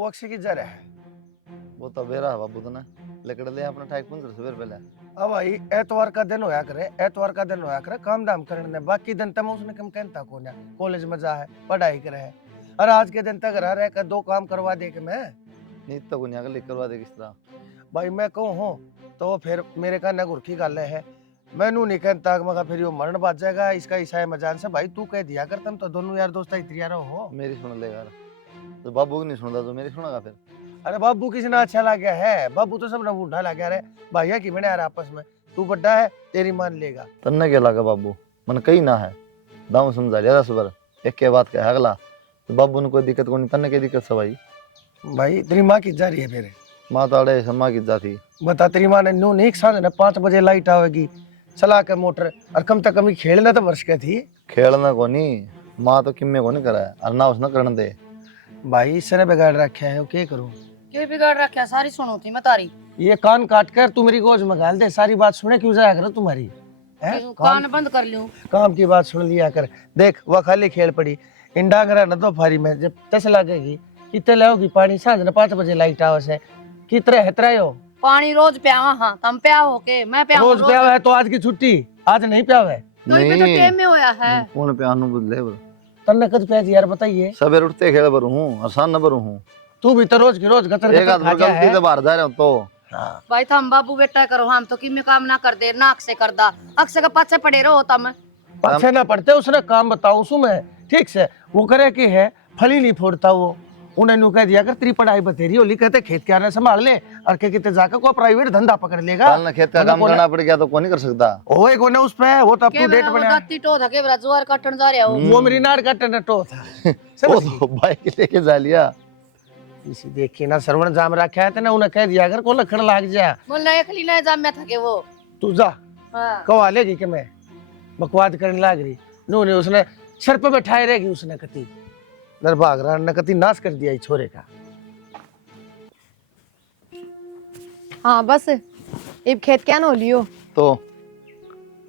वो अक्षय की जरा है। वो तो बेरा बाबू तो ना लकड़ ले अपना ठाक 15 सवेर पहले। अब भाई एतवार का दिन होया करे, एतवार का दिन होया करे काम धाम करने दे, बाकी दिन तक उसने कम कहता कौन है, कॉलेज में जा है पढ़ाई करे है। और आज के दिन तक रह रह कर 2 काम करवा दे के मैं नीत तो गुनिया का करवा दे किस तरह। भाई मैं कहूँ हो तो फिर मेरे का न गुरखी गाल है, मैनू नहीं कहता मगर फिर यो मरण बाज जाएगा इसका ईसाई मजान से। भाई तू कह दिया कर, तुम तो दोनों यार दोस्त इतरिया रहो हो। मेरी सुन ले यार, तो बाबू की नहीं सुनता तो मेरी सुनेगा फिर। अरे बाबू किसी ने अच्छा लग गया है, बाबू तो सब बूढ़ा लग गया रे, भैया की बने यार आपस में, तू बड्डा है तेरी मान लेगा। तन्ने क्या लगा बाबू मन कहीं ना है दाऊ समझा लिया 10 बार एक के बात कह अगला तो बाबू ने कोई दिक्कत को नहीं, तन्ने की दिक्कत से भाई। भाई तेरी माँ की जा रही है मेरे माँ ताड़े सम्मा की जाती बता, तेरी माँ ने नू नहीं साझ 5 बजे लाइट आवेगी चला के मोटर, और कम तक कमी खेलना तो वर्ष के थी। खेलना को नहीं माँ तो किम्मे को नहीं करा है और ना उसने करने दे। भाई इसने बिगाड़ रखा है, क्या करूं? क्या बिगाड़ रखा? सारी सुनो थी मैं तारी। ये कान काट कर तू मेरी गोज में गाल दे, सारी बात सुने क्यों जाया कर तुम्हारी है? कान बंद कर लूं? काम की बात सुन लिया कर। देख वह खाली खेल पड़ी इंडा करा न तो फारी में जब तस लगेगी कितने लाओगी पानी, सांझ न 5 बजे लाइट आवस है कितने हेतरा हो पानी रोज प्यावा। हाँ तुम प्याओ के मैं प्याऊं रोज प्यावा है तो आज की छुट्टी, आज नहीं प्यावा है तो ये तो टेम में होया है। कौन पे आनू बदले बर तन्ने कद प्याज यार बताइए। सवेर उठते खेल बर हूँ और शान बर हूँ। तू भी तो रोज की रोज गतर एक आध गलती से बाहर जा रहे हो तो भाई थम बाबू बेटा करो, हम तो किमे काम ना कर दे नाक से कर दा अक्सर के पाछे पड़े रहो तम। पाछे ना पड़ते उसने काम बताऊं सु मैं ठीक से वो करे कि है फली नहीं फोड़ता वो, उन्हें नु कह दिया कर तेरी पढ़ाई बतेरी होली कहते खेत के आने संभाल ले और के किते जाकर को प्राइवेट धंधा पकड़ लेगा। कल ना खेत का काम करना पड़ गया तो कौन नहीं कर सकता। ओए कोने उस पे वो तो अप टू डेट बना दत्ती टो थके बरा जोर काटन जा रहे हो। वो मेरी नाड़ का टनटो था वो तो बाइक लेके जा लिया इसी देखी ना सरवण जाम रखा है ना, उन्हें कह दिया कर को लखड़ लाग जा बोल ना एकली ना जाम में थके वो तू जा हां कवा लेगी कि मैं बकवाद करने लाग रही नो ने उसने सर पे बैठाए रहेगी उसने कति दरभाग रहा ने कति नाश कर दिया इस छोरे का। हाँ बस इब खेत क्या नो लियो तो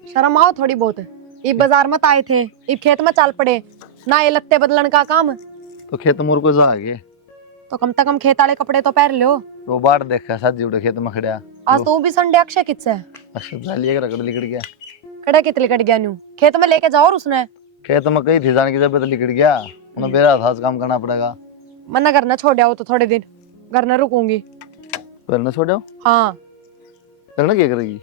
शर्म आओ थोड़ी बहुत। इब बाजार मत आए थे, इब खेत में चाल पड़े ना, ये लगते बदलन का काम। तो खेत मोर को जा गए तो कम से कम खेत वाले कपड़े तो पहन लो। वो बाढ़ देखा साजी उड़े खेत में खड़िया आज तो भी संडे अक्षय कित से अच्छा जा लिया रगड़ लिकड़ गया कड़ा कितले कट गया न्यू खेत में लेके जाओ और उसने खेत में कहीं थी जाने की जब लिकड़ गया उन्हें बेरा था काम करना पड़ेगा। मना करना छोड़ आओ तो थोड़े दिन घर न रुकूंगी। फिर न छोड़ो हाँ फिर न क्या करेगी?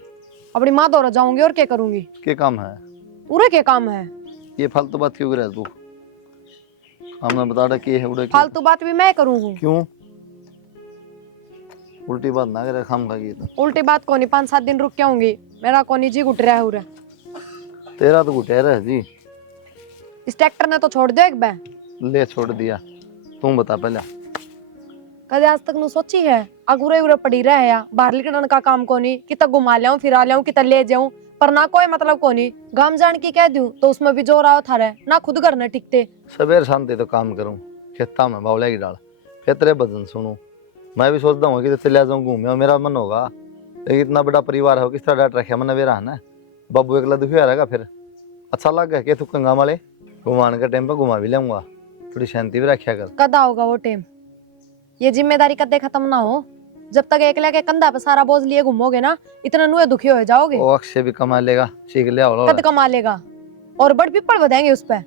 अपनी माँ दौरा जाऊंगी और क्या करूंगी? क्या काम है? पूरे क्या काम है? ये फालतू बात क्यों करे तू? हमने बता रहा कि है उड़े फालतू बात भी मैं करूंगी। क्यों? उल्टी बात ना करे खाम खागी तो। उल्टी बात कोनी 5-7 दिन रुक के आऊंगी, मेरा कोनी जी घुट रहा है पूरा। तेरा तो घुटे रहा जी। इस ट्रैक्टर ने तो छोड़ दो एक बार। ले छोड़ दिया, तुम बता पहले। कदे आज तक नु सोची है अगुरे उरे पड़ी रहे या बाहर निकलने का काम कोनी, कितना घुमा लियाऊं फिरा लियाऊं कितना ले जाऊं, पर ना कोई मतलब कोनी। गांव जान की कह दूं तो उसमें भी जोर आओ थारे ना, खुद घर न टिकते। सवेर शांति तो काम करूं खेता में बावले की डाल फिर तेरे भजन सुनूं। मैं भी सोचता हूँ कि चले जाऊँ घूमे, मेरा मन होगा लेकिन इतना बड़ा परिवार हो किस तरह डांट रखे मन मेरा है ना। बाबू एकला दुखिया रहेगा फिर अच्छा लग गया कि तू कंगा वाले घुमाने के टाइम पे घुमा भी लाऊंगा, थोड़ी शांति भी रखा कर। कदा होगा वो टाइम? ये जिम्मेदारी कदे खत्म ना हो, जब तक एकला के कंधा पे सारा बोझ लिए घूमोगे ना इतना नुए दुखी हो जाओगे। वो अक्षय भी कमा लेगा, सीख लिया कद कमा लेगा और बड़ पिपड़ बधाएंगे उस पे।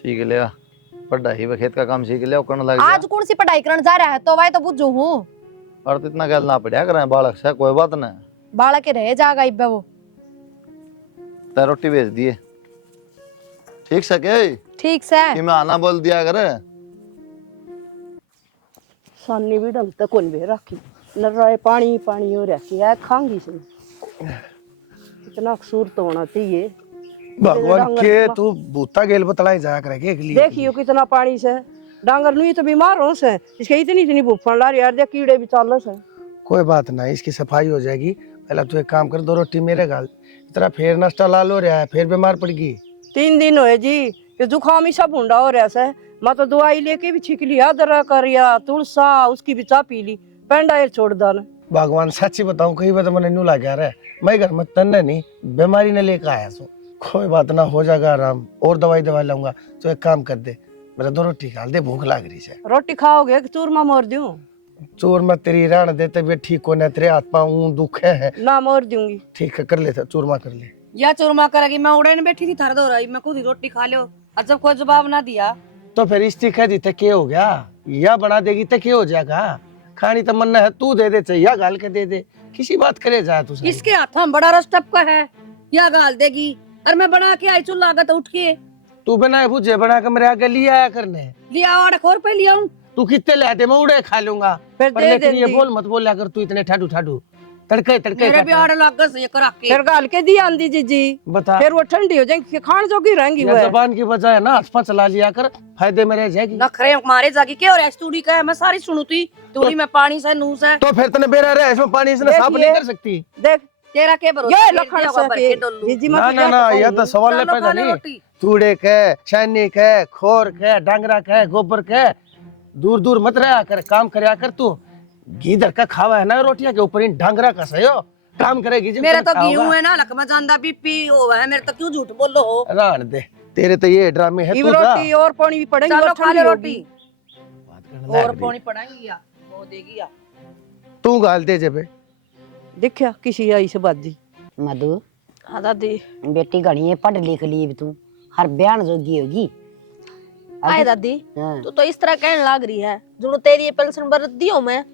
सीख लिया पढ़ाई व खेत का काम सीख लिया करने लग आज कौन सी पढ़ाई करने जा रहा है तो वाई तो बुझू हूँ। और तो इतना गल ना पड़ा करें बालक से कोई बात ना, बालक के रह जाएगा इब्बे वो। ते रोटी भेज दिए ठीक से के ठीक से कि मैं आना बोल दिया करे। सानी भी ढंग तक कौन भी रखी न रहे पानी पानी हो रखी है खांगी से इतना कसूर तो होना चाहिए। भगवान के तू भूता गेल बतलाई जाया करे के लिए देखियो कितना पानी से डांगर नुई तो बीमार हो से, इसके इतनी इतनी भूफन ला रही यार, देख कीड़े भी चाल से। कोई बात ना, इसकी सफाई हो जाएगी। पहले तू एक काम कर, 2 रोटी मेरे गाल इतना फिर नाश्ता लाल हो रहा है फिर बीमार पड़ गई। 3 दिन हुए जी कि जुकाम ही सब भूडा हो रहा से, मैं तो दवाई लेके भी छिक लिया दरा करिया तुलसा उसकी भी चा पी ली पेंडा छोड़ दान। भगवान सच्ची बताऊं कहीं बात मैंने नू लगा रहा है, मैं घर में तन्ने नहीं बीमारी ने लेकर आया सो। कोई बात ना हो जाएगा आराम, और दवाई लाऊंगा। तो एक काम कर दे मेरा दो रोटी खा दे, भूख लाग रही है। रोटी खाओगे कि चूरमा मोर दूं? चोर मत तेरी रहने दे, तबीयत ठीक होना, तेरे हाथ पाँव ऊं दुख है। ना मोर दूंगी। ठीक है, कर ले चूरमा कर ले। या चूरमा करेगी, मैं उड़े नहीं बैठी थी थर दो रही, मैं खुद ही रोटी खा लो। और जब कोई जवाब ना दिया तो फिर इस्ती कह दी तो क्या हो गया, या बना देगी तो क्या हो जाएगा। खानी तो मन्ना है, तू दे दे चाहिए या गाल के दे दे, किसी बात करे जा तू। इसके हाथ में बड़ा रस टपका है, या गाल देगी। और मैं बना के आई चूल्हा का तो उठ के तू बनाए भुजे बना के मेरे आगे लिया आया करने। लिया और खोर पे लिया हूँ। तू कितने ले आते, मैं उड़े खा लूंगा। फिर पर दे लेकिन ये देंगी। बोल मत बोल अगर तू इतने ठाडू ठाडू तड़के तड़के मेरे भी करता है। आड़ लग गए करा के। फिर गाल के दी आंदी जीजी, बता फिर वो ठंडी हो जाएगी, खान जोगी रहेंगी ये वो। जबान की वजह है ना, हंसपा चला लिया कर, फायदे में रह जाएगी। नखरे मारे जागी के और तूड़ी का है, मैं सारी सुनू थी। तूड़ी में पानी से नूस है। तो फिर तने बेरा रहे इसमें पानी इसने साफ नहीं कर सकती। देख तेरा के भरोसा ये तेल लखन दिया होगा भर के से डोलू। जीजी ना मत ना ना, यह तो सवाल चलो पैदा खा ले नहीं। रोटी। तूड़े के, सैनिक है, खोर के, डांगरा के, गोबर के, दूर दूर मत रहा कर, काम करया कर तू। घी धर का खावा है ना रोटियां के ऊपर, इन डांगरा का सही हो काम करेगी जब मेरा तने तो गेहूं खाओगा। है ना, लक में जानदा बीपी हो है मेरे, तो क्यों झूठ बोलो हो। रान दे, तेरे तो ये ड्रामे है। इव तू जा रोटी और पानी भी पड़ेंगे चलो और खा ले ठंडी रोटी। होगी। बात करने और लग रही। पानी पड़ाएंगी या वो देगी या। तू गाल दे जबे। देखिया किसी आई से बाजी। मधु हाँ दादी। बेटी घणी है, पढ़ लिख ली भी तू, हर बयान जोगी होगी। आए दादी, हाँ तू तो इस तरह कहने लग रही है जो तेरी ये पेंशन बरत दियो मैं।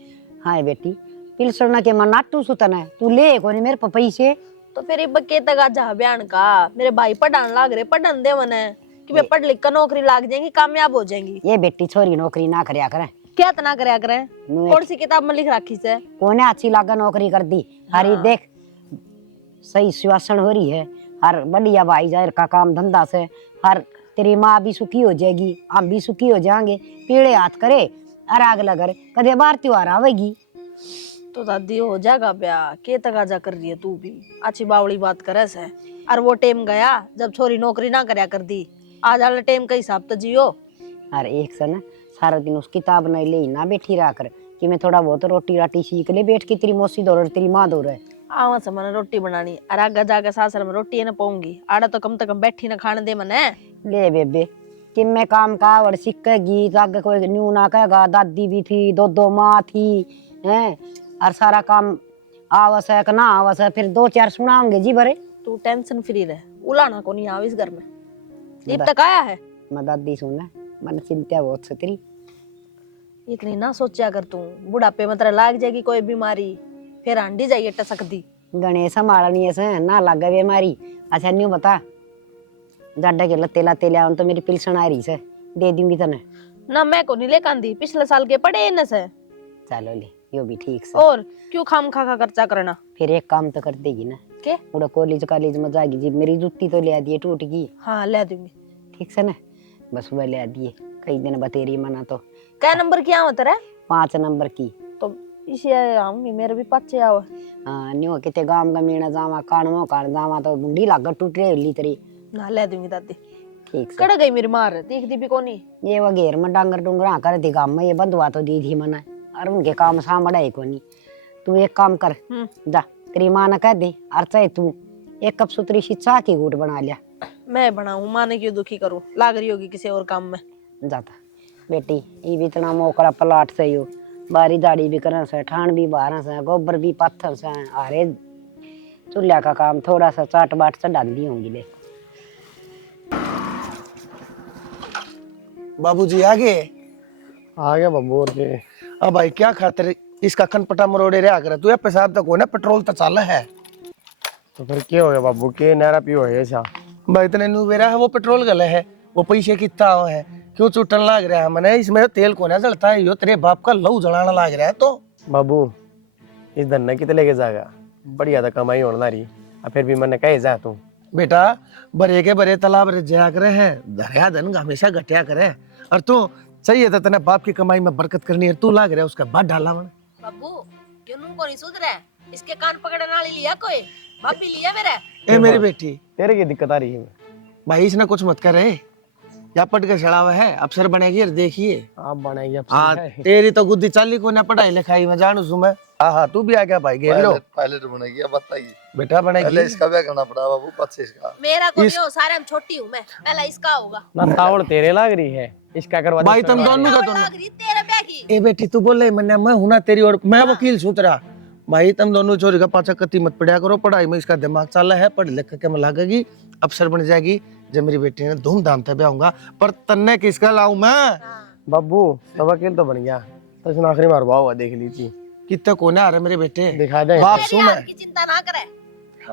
हाँ बेटी, पिलसना के मन नाटू सुतन है, तू ले कोनी मेरे पे पैसे। तो फिर इब के तक जा बयान का, मेरे भाई पढ़ाने लाग रहे, पढ़न दे मने कि मैं पढ़ लिख कर नौकरी लाग जाएंगी, कामयाब हो जाएंगी। ये बेटी छोरी नौकरी ना करया करे, क्या तना करया करे? नु कौन सी किताब में लिख रखी से? कोने अच्छी लागा नौकरी कर दी। हरी देख सही सुवासन हो रही है, हर बढ़िया भाई जाहिर का काम धंधा से, हर तेरी माँ भी सुखी हो जाएगी, हम भी सुखी हो जाएंगे। पीड़े हाथ करे और आग लगा कदे बार त्योहार आवेगी। तो दादी हो जाएगा ब्याह, के तगाजा कर रही है तू भी, अच्छी बावड़ी बात करे से। और वो टाइम गया जब छोरी नौकरी ना करया कर दी, आज वाले टाइम का हिसाब तो जियो। और एक से ना सारा दिन उस किताब नहीं ले ना बैठी रहा कर कि मैं थोड़ा बहुत रोटी राटी सीख ले, बैठ के तेरी मौसी दो रहे तेरी माँ दो रहे। आवा से मैंने रोटी बनानी, और आगे जाके सासर में रोटी न पाऊंगी, आड़ा तो कम से कम बैठी न खाने दे मने। ले बेबे कि मैं काम का और सीखेगी, आगे कोई न्यू ना कहेगा। दादी भी थी, दो माँ थी हैं, और सारा काम आवस है कि ना आवस है, फिर दो चार सुनाओगे जी बरे। तू टेंशन फ्री रह, उलाना को नहीं आव इस घर में। अब तक आया है मैं दादी सुन मन चिंता बहुत से तेरी। इतनी ना सोचा कर तू, बुढ़ापे में तेरा लाग जाएगी कोई बीमारी, फिर आंडी जाइए टसक दी। गणेश संभालनी से ना लगे बीमारी। अच्छा न्यू बता, जाडा के लत्ते लत्ते ले तो मेरी पिलसन आ रही से, दे दूंगी तने। ना मैं को नहीं ले कांदी, पिछले साल के पड़े न से। चलो ले, यो भी ठीक से। और क्यों खाम खा खा खर्चा करना। फिर एक काम तो कर देगी ना, के पूरा कॉलेज में जाएगी जी। मेरी जूती तो ले आ दिए, टूट गई। हाँ ले दूंगी। ठीक से ना, बस वह ले आ दिए, कई दिन बतेरी मना तो। क्या नंबर की आवत है? 5 नंबर की। तो इसे हम मेरे भी पच्चे आओ। हाँ न्यू किते गांव का मीणा जावा, कानमो कान जावा तो बुंडी लाग टूट रही तेरी। ना ले दूंगी दादी। ठीक से। कड़ गई मेरी मार, देख दी भी कोनी। ये वगैर में डांगर डूंगरा कर दी गांव में, ये बंधुआ तो दी थी मना, और उनके काम सामड़ा है कोनी। तू एक काम कर, जा तेरी माँ ने कह दे, और चाहे तू एक कप सुतरी सी चाह की घूट बना लिया। मैं बनाऊं, माँ ने क्यों दुखी करूं, लाग रही होगी किसी और काम में। जाता बेटी, ये भी इतना मोकड़ा पलाट से हो, बारी दाड़ी भी करन से, ठाण भी बाहर से, गोबर भी पत्थर से, अरे चूल्हा का काम थोड़ा सा चाट बाट से डाल दी होंगी। ले बाबूजी आगे आ गया बब्बू। और के अब भाई क्या खातिर इसका खनपटा मरोड़े रहा कर तू, या पेशाब तक हो ना, पेट्रोल तो चाला है। तो फिर क्या हो गया बब्बू, के नारा पियो है ऐसा? भाई इतने न्यू बेरा है, वो पेट्रोल गले है, वो पैसे कितना है, क्यों चुटन लाग रहा है मने, इसमें तेल को ना जलता है, यो तेरे बाप का लहू जलाना लाग रहा है। तो बाबू इस धन्ने कितने लेके जाएगा, बढ़िया था कमाई होना रही, अब फिर भी मैंने कहे जा तू। बेटा बरे के बरे तालाब रे जया करे है, दरिया धन हमेशा घटिया करे, और तू चाहिए था तेने बाप की कमाई में बरकत करनी है, तू लाग रहा है उसका बात डाला मन। बाबू क्यों नु को नहीं सुधरे, इसके कान पकड़ने वाली लिया कोई, भाभी लिया मेरा। ए मेरी बेटी, तेरे की दिक्कत आ रही है? भाई इसने कुछ मत करे, या पट के चढ़ा हुआ है, अफसर बनेगी और देखिए। आप बनाएगी अब हाँ तेरी तो गुद्दी चाली को ना पढ़ाई लिखाई में जानू सुन मैं। हाँ तू भी आ गया भाई, घेर लो। पायलट बनेगी, अब बताइए। बेटा पहले बनेगी। इसका ब्याह करना पड़ा बाबू, 25 का। मेरा को नहीं हो, सारे हम छोटी हूँ मैं, पहला इसका होगा। ना तावड़ तेरे लाग रही है, इसका करवा दे भाई तुम दोनों का दोनों ए बेटी तू बोले मैं हूं ना तेरी और मैं वकील सूतरा भाई तुम दोनों चोरी का पाछा कति मत पड़ा करो पढ़ाई में इसका दिमाग चाला है पढ़ लिख के मैं लागेगी अफसर बन जाएगी जब मेरी बेटी ने धूमधाम से ब्याह होगा पर तन्ने किसका लाऊं मैं बाबू तो वकील तो बन गया तो इसने आखिरी मार हुआ देख ली थी कितना कोने आ रहा मेरे बेटे दिखा दे बाप सू मैं चिंता ना करे।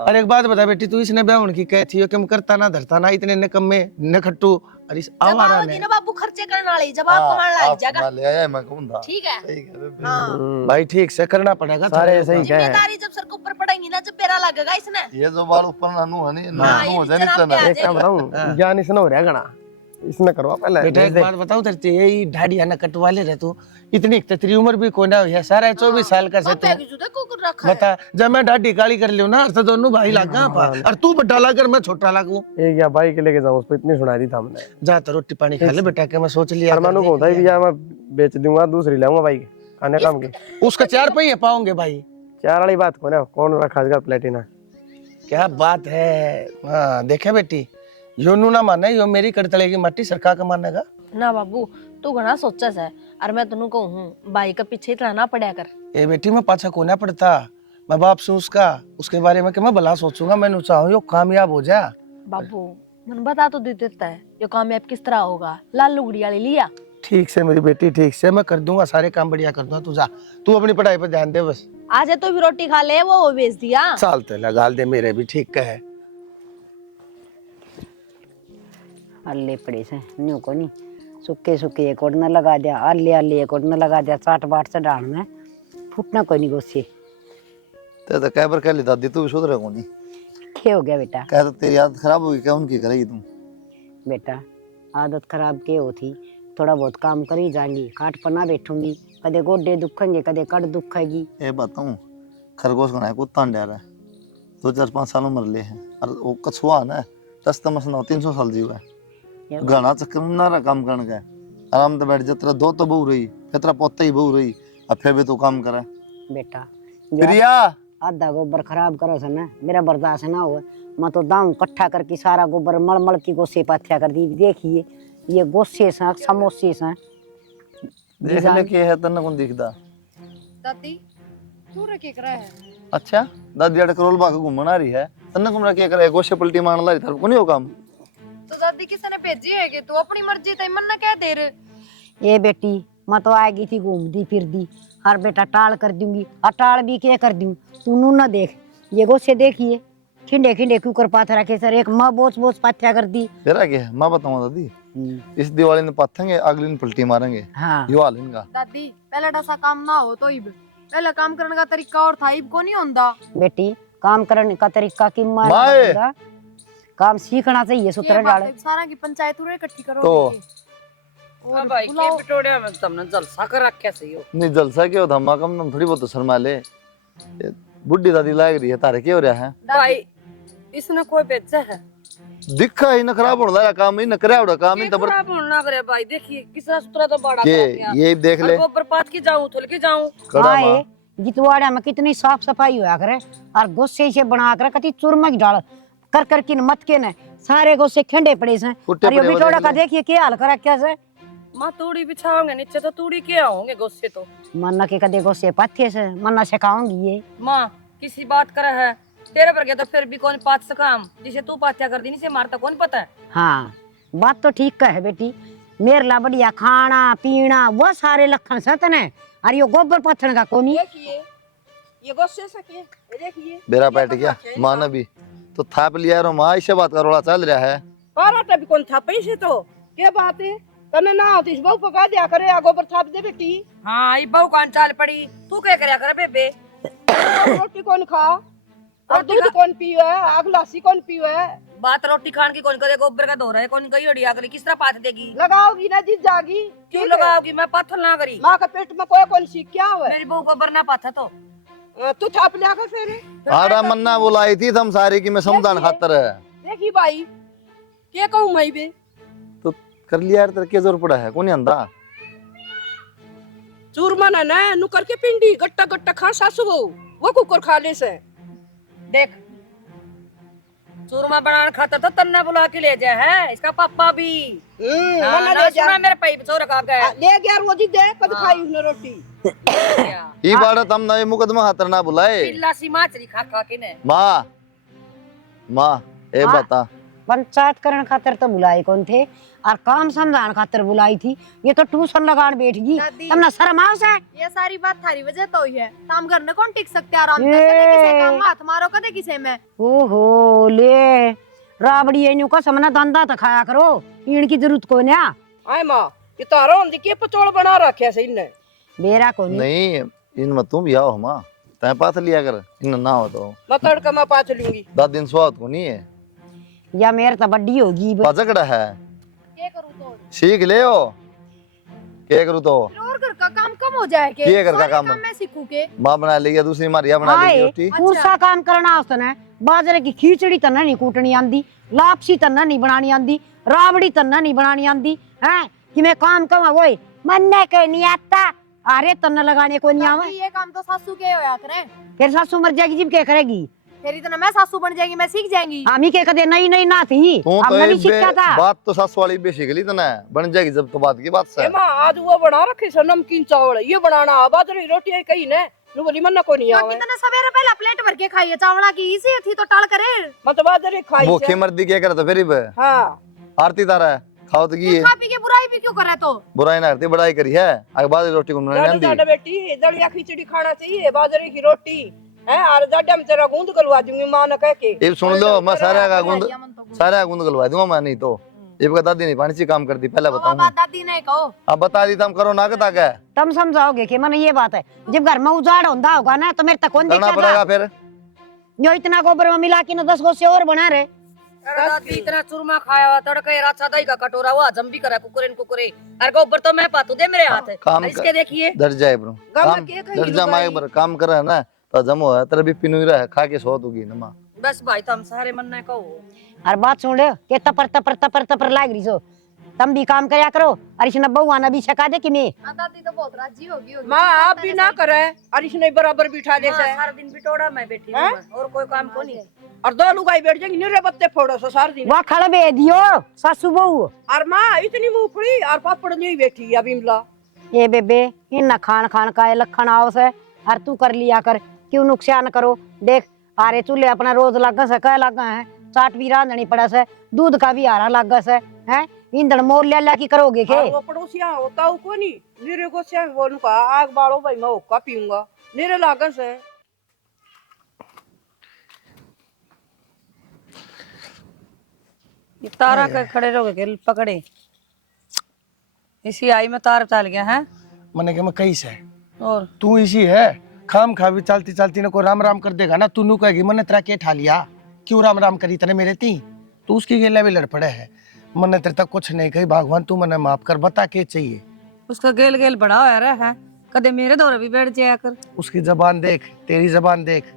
अरे एक बात बता बेटी तू इसने ब्याह होने की कह थी कि मैं करता ना धरता ना इतने न कम में न खट्टू और इस आवारा ने बाबू खर्चे करने वाली जब आप कमाने लग जाएगा ले आया मैं कहूंगा ठीक है। ठीक है बेबे। भाई ठीक से करना पड़ेगा सारे ऐसे ही कहे जिम्मेदारी जब सर के ऊपर पड़ेगी ना जब बेरा लगेगा इसने ये जो बाल ऊपर नानू है नहीं नानू हो जाए नहीं एक काम बताऊं ज्ञान इसने हो रहा है गणा इसमें करवा पहले बेटा एक बात बताऊं तेरे ये ढाडी ना कटवा ले रहे तू इतनी तेरी उम्र भी कोई ना हुई है सारा 24 साल का से तू बता जब मैं ढाडी काली कर लियो ना तो दोनों भाई लगा और तू बड़ा लाकर मैं छोटा लागू एक या भाई के लेके जाऊं उस पे इतनी सुना दी था हमने जा तो रोटी पानी खा ले बेटा के मैं सोच लिया अरमानू को होता है भैया मैं बेच दूंगा दूसरी लाऊंगा भाई खाने काम के उसका 4 पहिए पाओगे भाई 4 वाली बात को ना कौन रखा जाएगा प्लेटिना क्या बात है हाँ देखे बेटी यो नू ना माने यो मेरी कड़तले की मट्टी सरकार का मानेगा ना बाबू तू घना सोचा है और मैं तेनू कहूं भाई का पीछे इतना ना पड़ा कर ए बेटी मैं पाछा कोना पड़ता मैं बाप से उसका उसके बारे में कि मैं भला सोचूंगा मैं चाहूँ यो कामयाब हो जा बाबू मन बता तो दे देता है ये कामयाब किस तरह होगा लाल लुगड़ी वाली लिया ठीक से मेरी बेटी ठीक से मैं कर दूंगा सारे काम बढ़िया कर दूंगा तू जा तू अपनी पढ़ाई पर ध्यान दे बस आज तो भी रोटी खा ले वो बेच दिया चालते लगा दे मेरे भी ठीक है अल्ले पड़े से न्यू को नहीं सुखे सुखे एक और न लगा दिया आले आले एक और न लगा दिया चाट बाट से डाल में फूटना कोई नहीं गोसी तो कह बार कह ली दादी तू भी सुधरे को नहीं क्या हो गया बेटा कह तो तेरी आदत खराब होगी क्या उनकी करेगी तुम बेटा आदत खराब क्या होती थोड़ा बहुत काम करी जाएंगी काट पर ना बैठूंगी कदे गोडे दुखेंगे कदे कड़ दुखेगी ये बताऊं खरगोश का है कुत्ता डर है 2-4-5 साल उम्र ले है और वो कछुआ ना 10 मसना 300 साल जीव है घना चक्कर में ना रहा काम करने का आराम से बैठ जा तेरा दो तो बहू रही फिर तेरा पोता ही बहू रही अब फिर भी तू काम करे बेटा प्रिया आधा गोबर खराब करो से ना मेरा बर्दाश्त ना हुआ मैं तो दाऊं इकट्ठा करके सारा गोबर मल की गोसे पाथ्या कर दी देखिए ये गोसे से समोसे से देख ले के है तन्ने कौन दिखदा दादी तू रे के कर है अच्छा दादी अड़ करोल बाग घूमना रही है तन्ने कौन क्या करे गोशे पलटी मारन लाई थार को नहीं हो काम तो दादी किसी ने भेजी है कि तू अपनी मर्जी तय मन ना कह दे रे ये बेटी मैं तो आएगी थी घूमती फिरती हर बेटा टाल कर दूंगी और टाल भी क्या कर दूं तू नू ना देख ये गोसे देखिए खिंडे खिंडे कुकर पाथ रखे सर एक माँ बोझ बोझ पाथ्या कर दी तेरा क्या है मैं बताऊंगा दादी इस दिवाली में पाथेंगे अगले दिन पलटी मारेंगे हाँ यो हाल इनका दादी पहले ऐसा काम ना हो तो इब पहले काम करने का तरीका और था इब को नहीं होता बेटी काम करने का तरीका की मार माए। बदलेगा। काम सीखना चाहिए सूत्र डाल सारा की पंचायत पूरे इकट्ठी करो तो हां भाई के पिटोड़िया में तुमने जलसा कर रखा सही हो नहीं जलसा क्यों था मां कम थोड़ी बहुत तो शर्मा ले ये बुड्ढी दादी लाग रही है तारे क्या हो रहा है भाई इसने कोई बेचा है दिखा ही ना खराब होने लगा काम ही ना करे उड़ा काम ही तबर खराब होना करे भाई देखिए किसरा सूत्रा तो बड़ा ये देख ले गोबर पात की जाऊं थोल के जाऊं कड़ा हाँ मां ये जितवाड़ा में कितनी साफ सफाई हुआ करे और गोसे से बना कर कति चूरमा की डाल कर कर किन मत के न सारे गोसे खंडे पड़े से फुट्टे और ये पड़े बिटोड़ा वाले का देखिए क्या हाल करा क्या से मां तूड़ी बिछाओगे नीचे तो तूड़ी के आओगे गोसे तो मन्ना के कदे गोसे पाथे से मन्ना से खाऊंगी ये मां किसी बात करे है तेरे पर गया तो फिर भी कौन पात से काम जिसे तू पाथ्या कर दी नहीं से मारता कौन पता है हाँ बात तो ठीक का है बेटी मेरे ला बढ़िया खाना पीना वो सारे लखन सतन है और ये गोबर पत्थर का कोनी देखिए ये गोसे से के देखिए बेरा बैठ गया मां ने भी तो थाप लिया रो मां इसे बात का रोला चल रहा है पारा भी कौन था पैसे तो क्या बात है तने ना होती बहु पका दिया करे आ गोबर थाप दे बेटी हां ई बहु कान चाल पड़ी तू क्या करया करे बेबे रोटी कौन खा और दूध कौन पीवे आग लासी कौन पीवे बात रोटी खान की कौन करे गोबर का धोरा है कौन गई अड़िया करे किस तरह पाथ देगी लगाओगी ना जी जागी क्यों लगाओगी मैं पाथर ना करी मां का पेट में कोई कौन सीख क्या हुआ मेरी बहू गोबर ना पाथा तो तू थाप लिया कर फिर आरा मन्ना बुलाई थी तुम सारी की मैं समझान खातर है देखी भाई क्या कहूं मैं बे तो कर लिया यार तेरे के जोर पड़ा है कौन अंधा चूरमा ना नु करके पिंडी गट्टा गट्टा खा सासू वो कुकर खा ले से देख चूरमा बनाने खातर तो तन्ने बुला के ले जाए है इसका पापा भी। मन्ना ले जा मेरे पाई छोरा का गया ले गया रोजी दे कद खाई उसने रोटी ई बार तम ना ये मुकदमा हाथर ना बुलाए पिल्ला सी माचरी खा खा के ने। माँ माँ ए हाँ। बता पंचायत करण खातिर तो बुलाए कौन थे और काम समझाने खातिर बुलाई थी। ये तो ट्यूशन लगान बैठ गई। दादी। तुमने शर्म आओ से? ये सारी बात थारी वजह तो ही है। काम करने कौन टिक सकते आराम से? ये। कदे किसे काम में हाथ मारो कदे किसे में। ओहो ले राबड़ी इनु का समना धंधा तो खाया करो, इनकी जरूरत को ना। आए माँ ये तारा हम दिखे पचोल बना रखे से इनने मेरा को नहीं। नहीं इन मत तुम भी आओ माँ तय पास लिया कर इन ना हो तो मैं तड़का मैं पाच लूंगी 10 दिन स्वाद को नहीं है या मेरे तो बड्डी होगी पचकड़ा है क्या करूँ तो? सीख ले हो क्या करूँ तो और घर का काम कम हो जाए के? क्या घर का सारे काम? मैं सीखूं के? माँ बना लेगी दूसरी मारिया बना लेगी आए रोटी कौन सा काम करना उसने? बाजरे की खिचड़ी तना नहीं कूटनी आंदी, लापसी तना नहीं बनानी आंदी, राबड़ी तना नहीं बनानी आंदी है कि मैं काम कमा वही मन के नहीं आता। अरे तना लगाने को नहीं आवे। दादी, ये काम तो सासू के होया करे। फिर सासू मर जाएगी जिब क्या करेगी? फिर इतना मैं सासू बन जाएगी, मैं सीख जाएंगी। हामी के कदे नहीं नहीं ना थी तू तो हमने भी एक सीखा था। बात तो सास वाली भी सीख ली तना बन जाएगी जब तो बात की बात से ए माँ आज वो बना रखे से नमकीन चावल ये बनाना बाजरे की रोटी है कहीं ने नु बोली मन्ना को नहीं आवे कितने सवेरे पहले प्लेट भर के खाइए चावला की, इसी थी तो टाल करे। मतलब बाजरे खाई भूखे से मर्दी क्या करता फिर भी हाँ आरती तारा है खाओ तो की खा पी के बुराई भी क्यों करे तो? बुराई ना करती बड़ाई करी है आगे बाद रोटी को नहीं आंदी दादा बेटी दलिया खिचड़ी खाना चाहिए बाजरे की रोटी है और दादा में तेरा गूंद गलवा दूंगी माँ ने कह के ये सुन लो मैं सारा का गुंद गलवा दूंगा मैं नहीं तो ये बता दादी नहीं पानी से काम करती पहले बताऊं बात दादी ने कहो। अब बता दी तुम करो ना कता क्या तुम समझाओगे कि मन ये बात है जब घर में उजाड़ होता होगा ना तो मेरे तक कौन करना देखेगा? पड़ेगा फिर जो इतना गोबर में मिला के ना 10 गो से और बना रहे। दादी इतना चूरमा खाया हुआ तड़का राचा दही का कटोरा हुआ जम भी करा कुकुरे कुकुरे अरे गोबर तो मैं पातू दे मेरे हाथ काम इसके देखिए डर जाए ब्रो काम के कहीं डर जा माए पर काम कर ना तो जमो है तेरा भी पिनु रहा खा के सो दूंगी ना मां बस भाई तुम सारे मन ने कहो और बात सुन रहे हो कि तपर तपर तपर तपर लाग रही सो तुम भी काम करया करो और इसने बहुआना भी छका दे कि मैं दादी तो बहुत राजी होगी। माँ आप भी ना करे और इसने बराबर बिठा दे से सारा दिन बिटोड़ा मैं बैठी हूँ और कोई काम को नहीं। और दो लुगाई बैठ जाएंगी निरे बत्ते फोड़ो सो सार दिन वहाँ खड़े बे दियो सासू बहू। और माँ इतनी मूंगफली और पापड़ नहीं बैठी अभी मिला ये बेबे इन खान खान का ये लखन आओ से और तू कर लिया कर क्यों नुकसान करो। देख आरे चूल्हे अपना रोज लगा से कह लगा है चाट भी रांधनी पड़ा से दूध का भी आरा लगा से है ईंधन मोर ले की करोगे के? और वो पड़ोसिया होता हूँ को नहीं निरे को से वो उनका आग बाड़ो भाई मैं ओका पीऊंगा निरे लागन से तारा के खड़े रहोगे के पकड़े इसी आई में तार चल गया है मैंने कहा मैं कैसे है और तू इसी है खाम खा भी चलती चलती ना को राम राम कर देगा ना तू नू कहेगी मैंने तेरा के ठा लिया क्यों राम राम करी तने मेरे ती तू उसकी गेला भी लड़ पड़े है मैंने तेरे तक कुछ नहीं कही भगवान तू मैंने माफ कर बता के चाहिए उसका गेल गेल बड़ा होया रहा है कदे मेरे दौरे भी बैठ जाया कर उसकी जबान देख तेरी जबान देख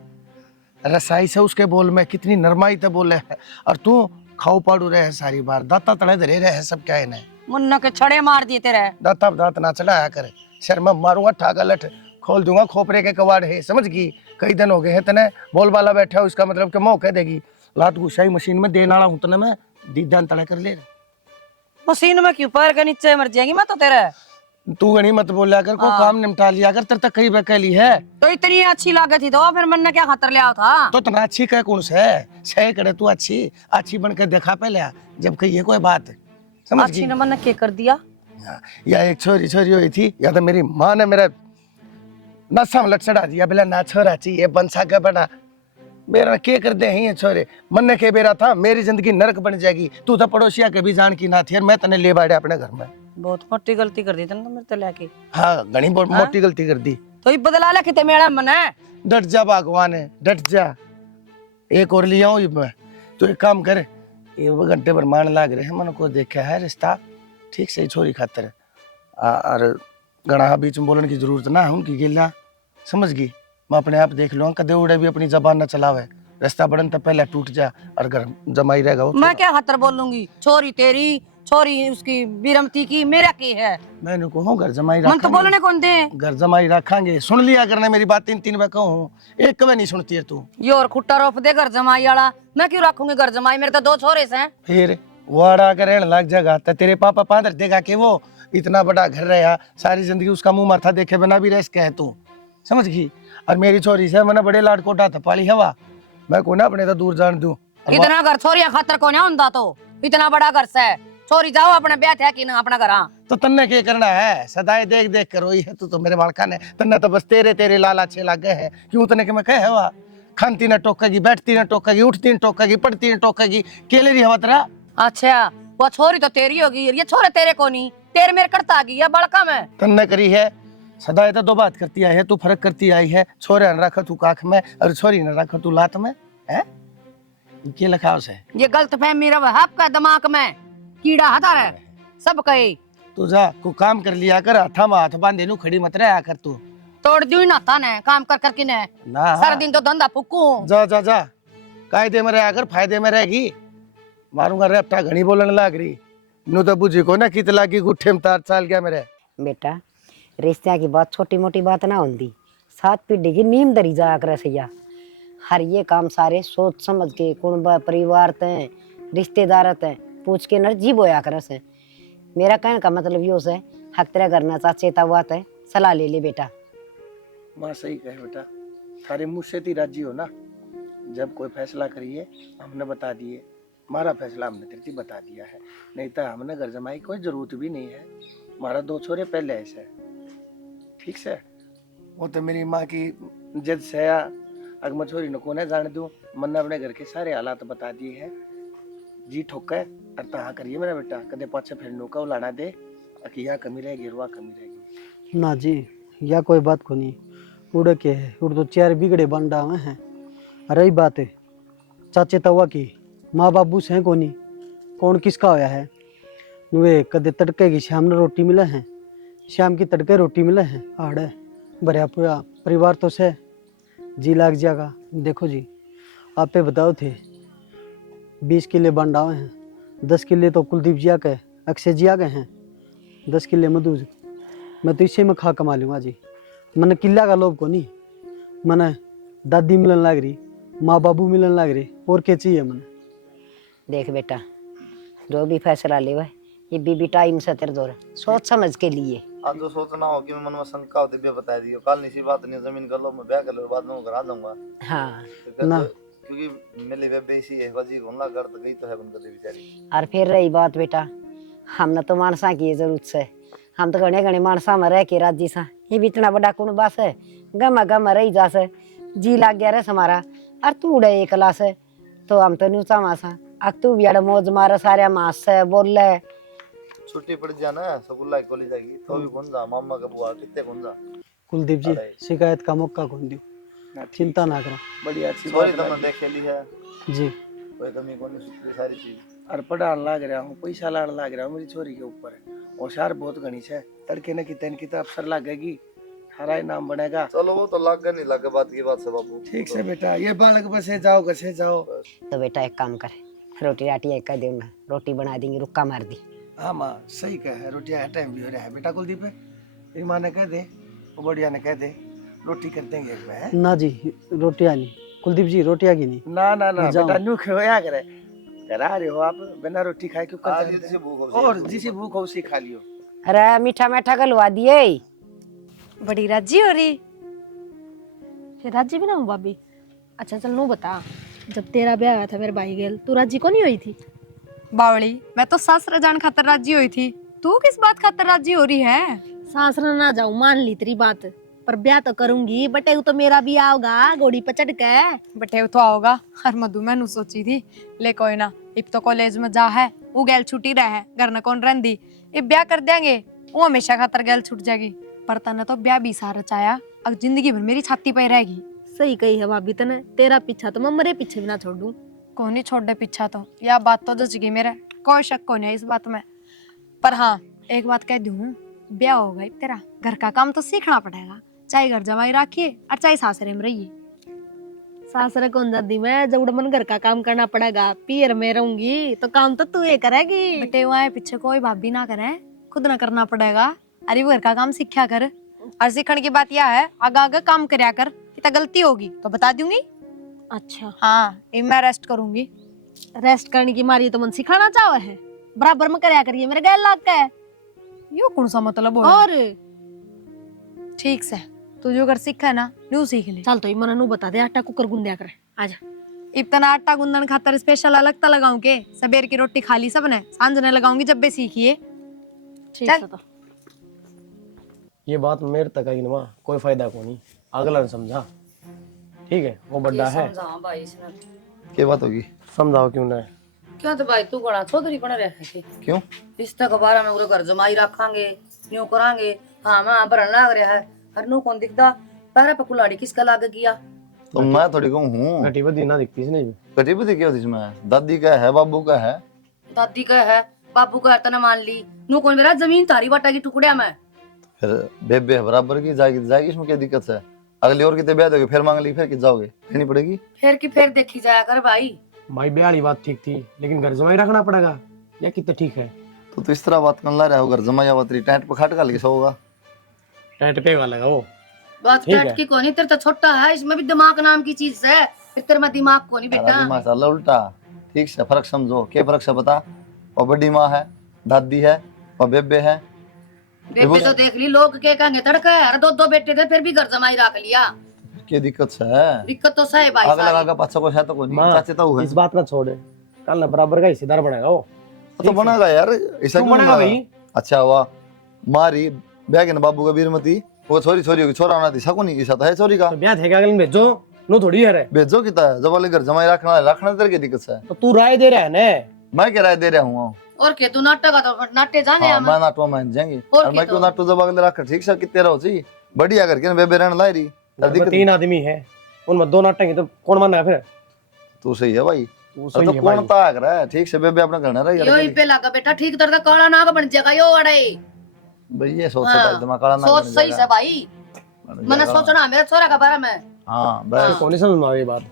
रसाई से उसके बोल में कितनी नरमाई से बोले है और तू खाओ पाड़ू रहे है सारी बार दाता तड़े धरे रहे है सब क्या है मुन्ना के छड़े मार दिए तेरे दाता दात ना चलाया करे शर में मारूंगा ठाका लठ खोल दूंगा खोपरे के कवाड़ है समझ गई कई दिन हो गए हैं तने बोल वाला बैठा हो इसका मतलब कि मौका देगी लात घुसाई मशीन में देने वाला हूं तने मैं दीदान तड़ा कर ले मशीन में क्यों पैर के नीचे मर जाएगी मैं तो तेरा तू गणी मत बोलिया कर को काम निपटा लिया कर तेरे तक कई बकैली है तो इतनी अच्छी लागत थी तो फिर मन ने क्या खातर लिया था तो तना अच्छी कह कौन से सह करे तू अच्छी अच्छी बन के देखा पहले जब कही कोई बात समझ अच्छी गई ने मन ने क्या कर दिया या एक छोरी छोरी हुई थी या तो मेरी माँ ने मेरा नशा में लट चढ़ा दिया बोला ना छोरा चाहिए बंसा का बना मेरा के कर दे हैं छोरे मन ने के बेरा था मेरी जिंदगी नरक बन जाएगी तू तो पड़ोसिया के भी जान की ना थी और मैं तने ले बैठे अपने घर में बहुत मोटी गलती कर दी तूने तो मेरे ते लेके हाँ घनी बहुत मोटी गलती कर दी तो ये बदला ले किते मेरा मन है डट जा भगवान है डट जा एक और लिया हूँ मैं तो एक काम कर ये घंटे भर मान लाग रहे हैं मन को देखा है रिश्ता ठीक से छोरी खातर और गणा बीच में बोलने की जरूरत ना है उनकी गिल्ला समझ गई मैं अपने आप देख लूंगा कदे उड़े भी अपनी जबान न चलावे रास्ता बढ़न तो पहले टूट जा और घर जमाई रहेगा वो मैं क्या खातर बोलूंगी छोरी तेरी छोरी उसकी बीरमती की मेरा की है। मैंने कहूँ घर जमाई मन तो रखांगे, बोलने कौन दे। घर जमाई रखांगे, सुन लिया करने मेरी बात, 3 बार कहूँ, एक कभी नहीं सुनती है तू। ये और खुट्टा रोप दे घर जमाई वाला, मैं क्यों रखूंगी घर जमाई, मेरे तो 2 छोरे से हैं। फिर वाड़ा कर रहने लग जाएगा तो तेरे पापा पादर देगा कि वो इतना बड़ा घर रहा, सारी जिंदगी उसका मुंह माथा देखे बिना भी रह है तू, समझ गई। और मेरी छोरी से मैंने बड़े लाड कोटा था पाली हवा, मैं को ना अपने तो दूर जान दूं। इतना घर छोरिया खातर को ना हुंदा, तो इतना बड़ा घर से छोरी जाओ अपने ब्याह थे कि ना अपना घर। तो तन्ने क्या करना है, सदाए देख देख कर रोई है तू तो मेरे बालका ने, तन्ने तो बस तेरे तेरे लाल अच्छे लग गए हैं। क्यों तने के मैं कहे हवा, खानती न टोकेगी, बैठती न टोकेगी, उठती न टोकेगी, पढ़ती न टोकेगी, केले रही हवा तेरा। अच्छा वो छोरी तो तेरी होगी, ये छोरे तेरे को नहीं, तेरे मेरे करता आ गई ये बड़का में। तन्ने करी है सदाए तो 2 बात करती आई है तू, फर्क करती आई है, छोरे न रख तू काख में और छोरी न रख तू लात में है। ये लिखा उसे, ये गलत फहमी रव आपका दिमाग में कीड़ा हटा है सब कहे। तू जा को काम कर लिया कर, हाथा में हाथ बांधे नु खड़ी मत रहा कर तू। तोड़ दी ना था ने काम कर करके ने, ना सारा दिन तो धंधा फूकू। जा जा जा, कायदे में रहा कर, फायदे में रहेगी। मारूंगा रेपटा घनी बोलने लाग रही, नु तो बुझी को ना कित लागी गुट्ठे में तार चाल गया मेरे। बेटा रिश्ते की बात छोटी मोटी बात ना होती, 7 पीढ़ी की नींद दरी जाया करे सैया। हर ये काम सारे सोच समझ के कुणबा परिवार ते रिश्तेदार ते पूछ के नर जी बोया करे से। मेरा कहने का मतलब यो से हक तेरा करना चाचे हुआ है, सलाह ले ले बेटा। माँ सही कहे बेटा, थारे मुँह से ती राजी हो ना, जब कोई फैसला करिए हमने बता दिए, हमारा फैसला हमने तेरे बता दिया है, नहीं तो हमने घर जमाई कोई जरूरत भी नहीं है। हमारा 2 छोरे पहले ऐसे है, ठीक से। वो तो मेरी माँ की जिद से अगर मैं छोरी न कोने जाने दूं, मैंने अपने घर के सारे हालात बता दिए हैं। जी ठोके और तहा करिए मेरा बेटा, कदे पाछे फिर नौका उलाना दे कि यहाँ कमी रहेगी रुआ कमी रहेगी ना जी, या कोई बात को नहीं, उड़ के है उड़ तो 4 बिगड़े बन डावे हैं। रही बात है चाचे तवा की, माँ बाबू से को नहीं, कौन किसका होया है। वे कदे तड़के की शाम ने रोटी मिले हैं, शाम की तड़के रोटी मिले हैं, आड़े भरिया पूरा परिवार तो से जी लाग जाएगा। देखो जी आप पे बताओ थे 20 किले बन डावे हैं, 10 किले तो कुलदीप जी आ गए, अक्षय जी आ गए हैं, 10 किले मधु, मैं तो इसे में खा कमा लूँगा जी। मैंने किला का लोभ को नहीं, मैंने दादी मिलन लग रही, माँ बाबू मिलन लग रही, और क्या चाहिए मैंने। देख बेटा जो भी फैसला ले वह ये बीबी टाइम से तेरे दौर सोच समझ के लिए। आज जो सोचना हो कि मैं मन में शंका होती भी बता दियो, कल नहीं सी बात नहीं, जमीन कर लो, मैं ब्याह कर लो, बाद में करा दूंगा। हाँ ना क्योंकि मेरी बेबे इसी है वजी घूमना कर तो गई तो है बन कर बेचारी। और फिर रही बात बेटा, हमने तो मानसा की जरूरत से, हम तो घने घने मानसा में रह के राजी सा, ये भी इतना बड़ा कुनबा से गमा गमा रही जा से, जी लाग गया रस हमारा। और तू उड़े एक क्लास है तो हम तो न्यूचा मासा, अब तू भी अड़ मौज मारा सारे मास से बोल ले। छुट्टी पड़ जाना स्कूल कॉलेज जाएगी तो भी कौन जा, मामा का बुआ कितने कौन जा। कुलदीप जी शिकायत का मौका कौन दी, चिंता ना करो, बढ़िया अच्छी सॉरी बात तुमने देख ली है, जी कोई कमी कौन नहीं, सारी चीज। और पढ़ाने लाग रहा हूँ, पैसा लाने लाग रहा हूँ मेरी छोरी के ऊपर, होशियार बहुत घनी है, तड़के न की तो अफसर लगेगी, हरा नाम बनेगा। चलो वो तो लाग नहीं लाग बात की बात से बाबू। ठीक से बेटा, ये बालक बसे जाओ घसे जाओ। तो बेटा एक काम कर, रोटी राटी एक कर देना, रोटी बना देंगे, रुक्का मार दी। हाँ माँ सही कहा है, रोटियाँ टाइम भी हो रहा है बेटा। कुलदीप है तेरी माँ ने कह दे, वो बढ़िया ने कह दे, रोटी कर देंगे एक में। ना जी रोटियां नहीं, कुलदीप जी रोटियां की नहीं। ना ना ना जाओ। बेटा, न्यू खोया करे, करा रहे हो आप बिना रोटी खाए क्यों आज कर जिसे भूख हो और जिसे भूख हो उसी खा लियो। अरे मीठा मीठा गलवा दिए। बड़ी राजी हो रही, फिर राजी भी ना हूँ भाभी। अच्छा चल नू बता, जब तेरा ब्याह हुआ था मेरे भाई गेल, तू राजी को नहीं हुई थी? बावली, मैं तो सासरा जान खातर राजी हुई थी, तू किस बात खातर राजी हो रही है? सासरा ना जाऊं मान ली तेरी बात, पर ब्याह तो करूंगी। बटे तो मेरा भी आओगा घोड़ी पर चढ़ के। बटे तो आओगा, हर मधु मैनू सोची थी, ले कोई ना, इब तो कॉलेज में जा है, वो गैल छुट्टी रहे, घर न कौन रहंदी, इब ब्याह कर देंगे, वो हमेशा खातर गैल छूट जाएगी। पर तने तो ब्याह भी सारा चाया, अब जिंदगी भर मेरी छाती पे रहेगी। सही कही है भाभी तने, तेरा पीछा तो मैं मरे पीछे भी ना छोड़ दूं। कौन नहीं छोड़ दे पीछा, तो यह बात तो जच गई मेरे, कोई शक को नहीं है इस बात में। पर हाँ एक बात कह दूं, ब्याह हो गई तेरा, घर का काम तो सीखना पड़ेगा, चाहे घर जमाई रखिए और चाहे सासरे में रहिए। सासरे कौन जाती मैं, जब मन घर का काम करना पड़ेगा, पियर में रहूंगी तो काम तो तू ही करेगी। बेटे वहाँ पीछे कोई भाभी ना करे, खुद ना करना पड़ेगा। अरे वो घर का काम सीखा कर। और सीखने की बात यह है, आगे आगे काम करया कर, कितना गलती होगी तो बता दूंगी। अच्छा हाँ ये मैं रेस्ट करूंगी। रेस्ट करने की मारी तो मन सिखाना चाहे है, बराबर में करया करिए, मेरे गैर लाग का है। यो कौन सा मतलब हो? और ठीक से तू जो कर सीखा है ना न्यू सीख ले। चल तो मन नु बता दे, आटा कुकर गुंदिया करे। आजा इतना आटा गुंदन खातर स्पेशल अलग ता लगाऊं के? सबेर की रोटी खा ली सबने, सांझ ने लगाऊंगी जब भी सीखिए। ठीक चल। है तो ये बात मेरे तक आई ना, कोई फायदा को नहीं, अगला ने समझा। ठीक है वो बड़ा है, समझा भाई इसने। क्या बात होगी? समझाओ क्यों ना। क्या तो भाई तू बड़ा चौधरी बना रहे थे। क्यों? रिश्ता के बारे में पूरे घर जमाई रखांगे, न्यू करांगे। हाँ मैं भरन लाग रहा है, हर नु कौन दिखदा, पैरा पे कुलाड़ी किसका लाग गया? तो मैं थोड़ी कहूँ हूँ, घटी बदी ना दिखती इसने। गतिविधि क्या होती इसमें? दादी का है, बाबू का है। दादी का है, बाबू का है, तने मान ली। नु कौन मेरा जमीन तारी बाटा की टुकड़िया में। फिर बेबे बराबर की जाएगी तो जाएगी, इसमें क्या दिक्कत है? अगली और कितने ब्याह दोगे, फिर मांग ली, फिर कि जाओगे, देनी पड़ेगी। फिर की फिर देखी जाया कर भाई। भाई ब्याह वाली बात ठीक थी, लेकिन घर जमाई रखना पड़ेगा, या कितना ठीक है? तो इस तरह बात कर ला रहा होगा, जमाया वतरी टैंट पे खाट का लगे सोगा। टाइट पे वाला वो बात ठीक काट है। की कोनी, तेरे तो छोटा है, इसमें भी दिमाग नाम की चीज है। फिर तेरे में दिमाग कोनी बेटा। माशाल्लाह उल्टा। ठीक से फर्क समझो, क्या फर्क से बता। और बड़ी माँ है, दादी है, और बेबे है। बेबे तो देख ली, लोग क्या कहेंगे, तड़का है, अरे दो दो बेटे थे फिर भी घर जमाई रख लिया। क्या दिक्कत से है? दिक्कत तो सही भाई आग लगा सारी। का पाछा को है तो कोई नहीं, माँ, चाचे तो है। इस बात ना छोड़े, कल ना बराबर का हिस्सेदार बनेगा वो। तो बनेगा यार, ऐसा क्यों क्यों बनेगा बनेगा? भाई? अच्छा हुआ मारी ब्याह ना बाबू का बीरमती, वो छोरी छोरी होगी, छोरा होना थी सको नहीं, ऐसा तो है छोरी का। तो ब्याह थे क्या अगले भेजो, नो थोड़ी है रे। भेजो किता है, जब वाले घर जमाई रखना तेरे की दिक्कत है। तो तू राय दे रहा है ना। मैं क्या राय दे रहा हूँ? और के तू नाटक का तो नाट्य जाने हाँ, हम। मैं नाटवा मान जाएंगे, और और की मैं तो। क्यों नाटो जब अगले रख ठीक से कितने रहो सी बढ़िया करके ना बेबे रहने लाई रही। घर में 3 आदमी है, उनमें 2 नाटेंगे तो कौन मानेगा फिर? तू सही है भाई, तू तो सही है कौन भाई। ताक रहा है? ठीक से बेबे अपना करना रहा यो ही पे लगा बेटा, ठीक तरह काला नाग बन जाएगा यो अड़े। भाई ये सोच हाँ, से दिमाग काला ना सोच बन सही जाएगा। से भाई, मैंने सोचना मेरे छोरा का बारे में। हाँ बस कौन समझ में आ ये बात?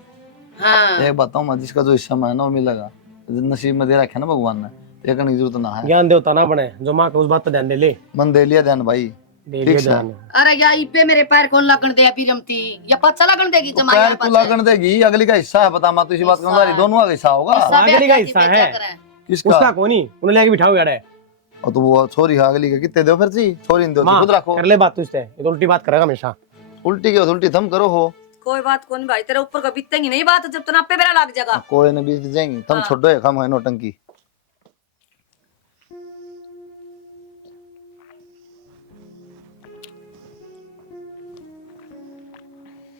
हाँ एक बताऊं मैं, जिसका जो हिस्सा में है ना वो मिलेगा, नसीब में दे रखा है ना भगवान ने, तो ये करने की जरूरत ना है। ज्ञान देवता ना बने, जो माँ का उस बात पर ध्यान दे ले। मन दे लिया ध्यान भाई, दे ठीक लिया से। ध्यान। अरे या इपे मेरे पैर कौन लगन दे पीरमती, या पच्चा लगन देगी तो जमाई पैर मेरे को पास। लगन देगी, अगली का हिस्सा है, बता मैं तो इसी बात करना रही, दोनों का हिस्सा होगा। अगली का हिस्सा है। किसका? उसका कौन ही उन्हें लेके बिठाओ यार। और तो वो छोरी है अगली का, कितने दो फिर सी छोरी दो, माँ खुद रखो। कर ले बात तुझसे, ये तो उल्टी बात करेगा हमेशा। उल्टी के उल्टी थम करो हो, कोई बात कौन भाई, तेरे ऊपर का बीतेंगी नहीं बात, जब तना पे मेरा लग जाएगा। कोई न बीत जाएंगे, तुम हाँ। छोड़ो है कम है नौटंकी।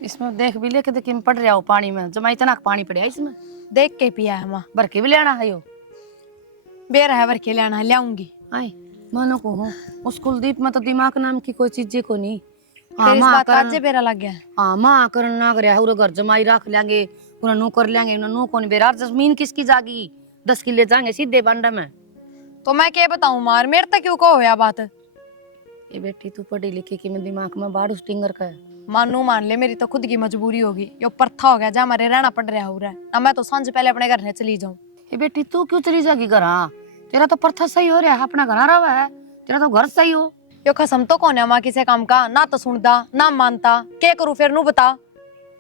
इसमें देख भी ले के देख पड़ रहा हो पानी में, जमा इतना पानी पड़ा इसमें, देख के पिया है माँ, भर के भी लेना है यो। बेर है भर के लेना है, लाऊंगी। आई मानो को हो, उस कुलदीप में तो दिमाग नाम की कोई चीज को नहीं। फिर इस बात का आज बेरा लग गया। हाँ माँ करन ना करे, उरे घर जमाई रख लेंगे, उन्हें नो कर लेंगे, उन्हें नो कौन बेरा, जमीन किसकी जागी, 10 किले जाएंगे सीधे बांडा में। तो मैं क्या बताऊं मार, मेरे तक क्यों कहो या बात? ये बेटी तू पढ़ी लिखी की, मैं दिमाग में बाड़ स्टिंगर का है। मानू मान ले, मेरी तो खुद की मजबूरी होगी, ये प्रथा हो गया जहाँ हमारे रहना पड़ रहा हो रहा है ना। मैं तो सांझ पहले अपने घर ने चली जाऊं। ये बेटी तू क्यों चली जाएगी घर? तेरा तो प्रथा सही हो रहा है, अपना घर रहा है, तेरा तो घर सही हो। यो खसम तो कौन है माँ किसी काम का, ना तो सुनता ना मानता, क्या करूं फिर नू बता।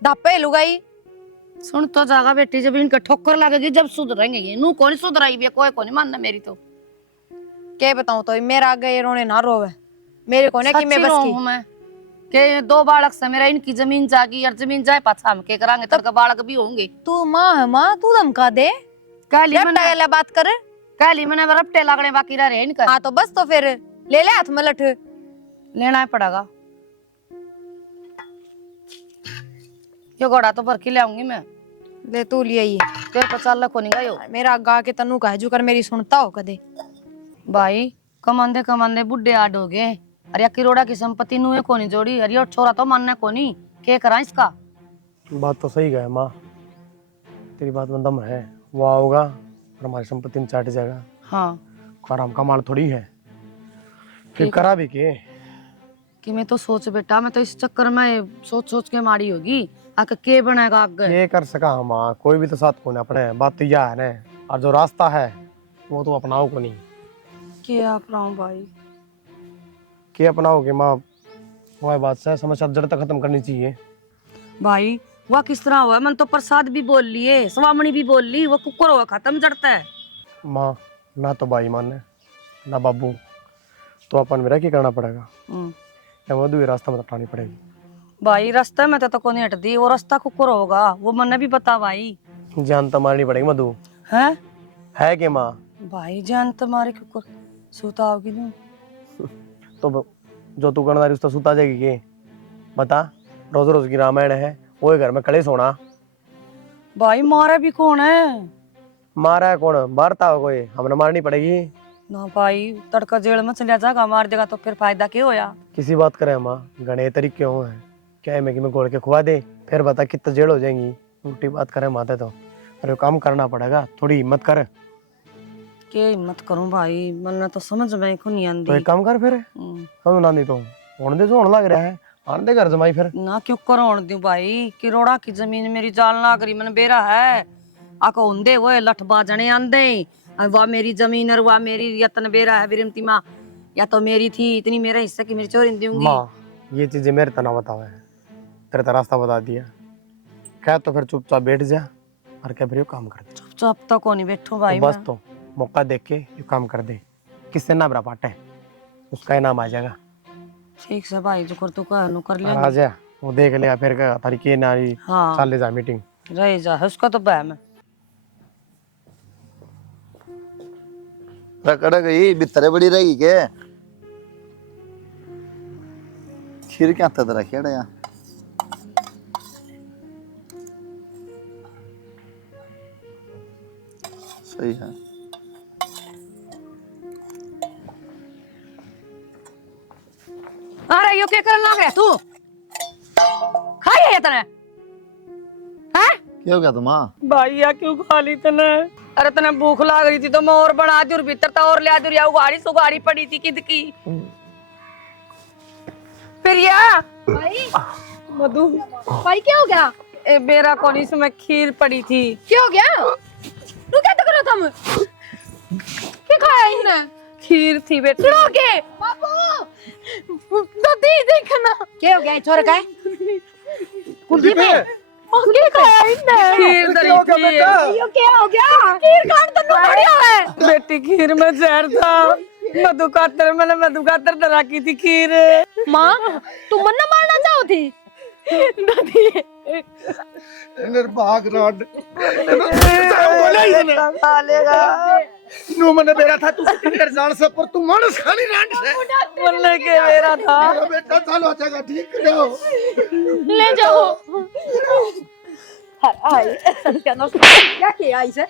धापे लुगाई सुन तो जागा बेटी, जब इनका ठोकर लगेगी जब सुधरेंगे ये, नू कौन सुधराई भी, कोई कौन मानना मेरी तो। क्या बताऊं, तो मेरा आगे ये रोने ना रोवे, मेरे को कि मैं सच्ची बस रोऊं की। हूं मैं के 2 बालक से मेरा इनकी जमीन जागी, और जमीन जाए पाछा हम के करांगे, तब का बालक भी होंगे। तू माँ है माँ, तू धमका दे, काली लेफ्ट आगे बात कर। काली मैंने रपटे लगने बाकी रह रहे हैं इनका। हाँ तो बस, तो फिर ले ले हाथ में लठ। लेना ही पड़ेगा, ये घोड़ा तो भर के ले आऊंगी मैं। ले तू लिया ये, तेरे को चाल को नहीं गयो मेरा आगा के तनु कह जू कर मेरी सुनता हो कदे। भाई, कमांदे कमांदे बुढ़े आड हो गए, अरे किरोड़ा की संपत्ति नुए को नहीं जोड़ी, अरे और छोरा तो मानना को नहीं, क्या करा इसका। बात तो सही है माँ, तेरी बात में दम है। वो आओगा और हमारी संपत्ति में चाट जाएगा। हाँ आराम का माल थोड़ी है, फिर ठीक करा भी के। कि मैं तो सोच बेटा, मैं तो इस चक्कर में सोच सोच के मारी होगी, आके के बनाएगा आगे? ये कर सका हम माँ, कोई भी तो साथ को ना अपने, बात तो यह है ना। और जो रास्ता है वो तो अपनाओ को नहीं। क्या अपनाऊं भाई? के अपनाओगे माँ? वह बात से समस्या जड़ तक खत्म करनी चाहिए। भाई वह किस तरह हुआ? मन तो प्रसाद भी बोल लिए, स्वामणी भी बोल ली, वो कुकर हुआ खत्म जड़ता है। माँ ना तो भाई माने ना बाबू, तो अपन मेरा क्या करना पड़ेगा? या वो दूसरी रास्ता में अपनानी पड़ेगी। भाई रास्ता में तो नहीं हट दी, वो रास्ता कुकर होगा, वो मैंने भी बता भाई। जान तो मारनी पड़ेगी मधु। है कि माँ? भाई जान तुम्हारे कुकर सूता होगी नहीं तो जो तू करना उसका सूता जाएगी के? बता, रोज रोज की रामायण है, वो घर में कड़े सोना। भाई मारा भी कौन है? मारा है कौन? मारता हो कोई? हमने मारनी पड़ेगी ना भाई, तड़का जेल में चलिया जाएगा, मार देगा तो फिर फायदा क्या होया? किसी बात करे माँ, गणे तरीके क्यों है? क्या है मैगी में घोल के खुआ दे, फिर बता कितना जेल हो जाएंगी। उल्टी बात करे माते तो। अरे काम करना पड़ेगा, थोड़ी हिम्मत कर। के हिम्मत करूं भाई, मन तो समझ में को नहीं आंदी। तो एक काम कर फिर, हम ना नहीं तो होने दे, जो होने लग रहा है आने दे घर जमाई फिर। ना क्यों करोड़ दूं भाई, किरोड़ा की जमीन मेरी जाल ना करी, मन बेरा है आको हुंदे वो लठ बाजने आंदे, वाह मेरी जमीन और वाह मेरी यतन बेरा है बिरमती माँ, या तो मेरी थी इतनी मेरे हिस्से की मेरी चोरी दूंगी। माँ ये चीजें मेरे तना बताओ है, तेरे तो रास्ता बता दिया। क्या तो फिर चुपचाप बैठ जा और क्या फिर ये काम कर दे। चुपचाप तो को नहीं बैठू भाई तो बस मैं। तो मौका देख के ये काम कर दे, किससे ना बरा पाटे उसका इनाम आ जाएगा। ठीक से भाई, जो कर तू कर ले। आ जा, वो देख लिया फिर क्या तरीके नारी। हाँ चल ले जा मीटिंग रह जा, उसका तो बह में रकड़ गई बितरे बड़ी रहेगी के? खीर क्या तद रखे यार? सही है। अरे यो क्या करन लग रहा तू? खाई है तने? हैं? क्या हो गया तुम? भाई या क्यों खा ली तने? अरे तने भूख लाग रही थी तो मैं और बना दी और भीतर था और ले दी, उगाड़ी सुगाड़ी पड़ी थी किद की। फिर या भाई मधु भाई क्या हो गया? मेरा कौन इसमें खीर पड़ी थी। क्या हो गया? तू क्या कर रहा था? क्या खाया इन्हें? खीर थी बेटा। सुनो के बाबू दादी देखना क्या हो गया छोरे का? कुलदीप क्या खाया इन्हें? खीर दरी थी। यो क्या हो गया? खीर खान तो बढ़िया है। बेटी खीर में जहर था, मैंने मधु खातर डरा की थी खीर। माँ तू मन न मारना चाहो थी? दादी निर्भाग राड बोला ही ना सालेगा नु मने बेरा था, तू कर जान से पर तू मानस खानी रांड से बोलने के मेरा था। मेरा बेटा चालू हो जाएगा, ठीक दो ले जाओ। हर आई सत्या ना क्या किया इसे?